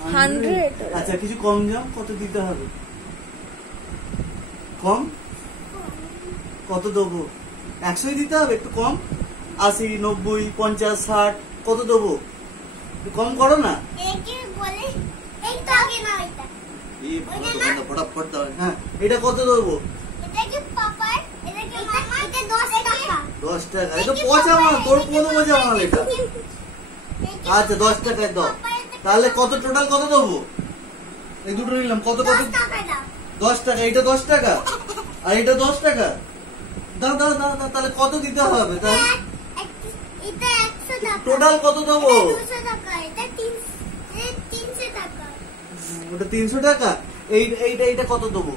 100। আচ্ছা কিছু কম দাম কত দিতে হবে? কম কত দেবো? 100 দিতে হবে, একটু কম। 80, 90, 50, 60 কত দেবো? একটু কম করো না। হ্যাঁ এটা কত দেবো? 10 টাকা। এটা পচা মাল, তোর কোনো মজা মাল এটা। আচ্ছা 10 টাকায় দাও। তাহলে কত টোটাল কত দেবো? এই দুটো নিলাম, কত কত? 10 টাকা। এটা 10 টাকা আর এটা 10 টাকা। দাও দাও দাও দাও। তাহলে কত দিতে হবে? তাহলে টোটাল কত দেবো? ওটা 300 টাকা। এইটা এইটা কত দেবো?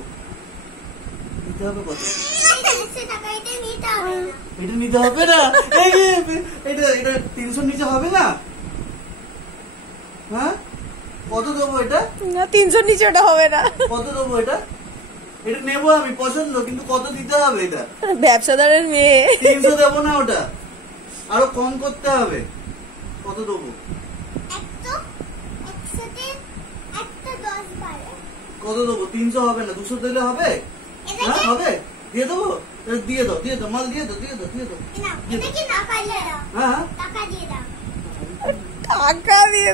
দিতে হবে কত? এটা নিতে হবে না। এটা এটা 300 নিচে হবে না। হ্যাঁ কত দেবো এটা? না 300 নিচে ওটা হবে না। কত দেবো এটা? এটা নেবো আমি, পছন্দ, কিন্তু কত দিতে হবে? এটা ব্যবসাদারের মেয়ে। 300 দেবো না, ওটা আরো কম করতে হবে। কত দেবো? কত দেবো? 300 হবে না, 200 দিলে হবে? হ্যাঁ হবে। দিয়ে দেবো? দিয়ে দাও দিয়ে দাও, মাল দিয়ে দাও দিয়ে দাও দিয়ে দাও। হ্যাঁ টাকা দিয়ে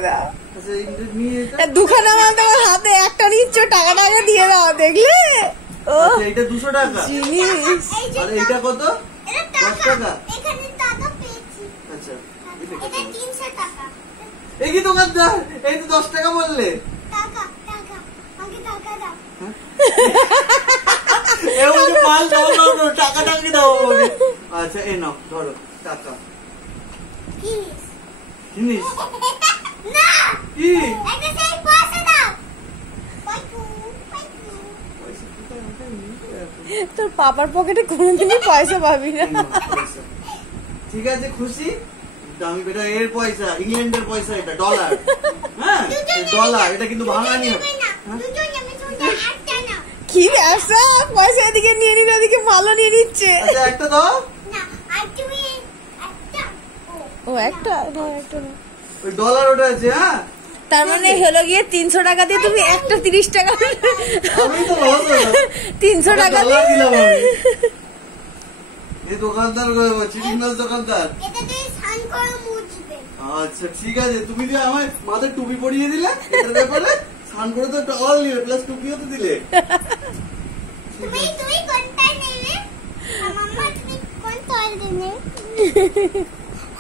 দাও। আচ্ছা নিয়ে দুখানা মাল তোমার হাতে, একটা নিচ্ছ, টাকা টাকা দিয়ে দাও। দেখলে ও এটা 200 টাকা জিনিস। আর এইটা কত? 10 টাকা। আচ্ছা এই কি দোকানদার, এই তো 10 টাকা বললে। মাল দাও দাও দাও, টাকা টাকা দাও। আচ্ছা এই নাও ধরো টাকা। জিনিস কি? তোর পাপার পকেটে কোনোদিনই পয়সা পাবি না। ঠিক আছে খুশি? দামি বেটা, এর পয়সা, ইংল্যান্ডের পয়সা, এটা ডলার। হ্যাঁ ডলার, এটা কিন্তু ভাঙা নিয়ে। কি ব্যবসা, পয়সা এদিকে নিয়ে নিল, ওদিকে ভালো নিয়ে নিচ্ছে। আচ্ছা একটা দাও। ও একটা না, একটা না, ওই ডলার ওটা আছে। হ্যাঁ তার মানে হলো গিয়ে 300 টাকা দিয়ে তুমি একটা 30 টাকা। আমি তো লস হলাম। 300 টাকা দিয়ে দিলাম আমি। এই দোকানদার চিটিং মাছ দোকানদার। আচ্ছা ঠিক আছে, তুমি যে আমার মাথায় টুপি পরিয়ে দিলে, এটার ব্যাপারে স্নান করে তো একটা অল নিলে, প্লাস টুপিও তো দিলে। তুমি কোনটা নেবে? মাম্মা তুমি কোন তল দেবে?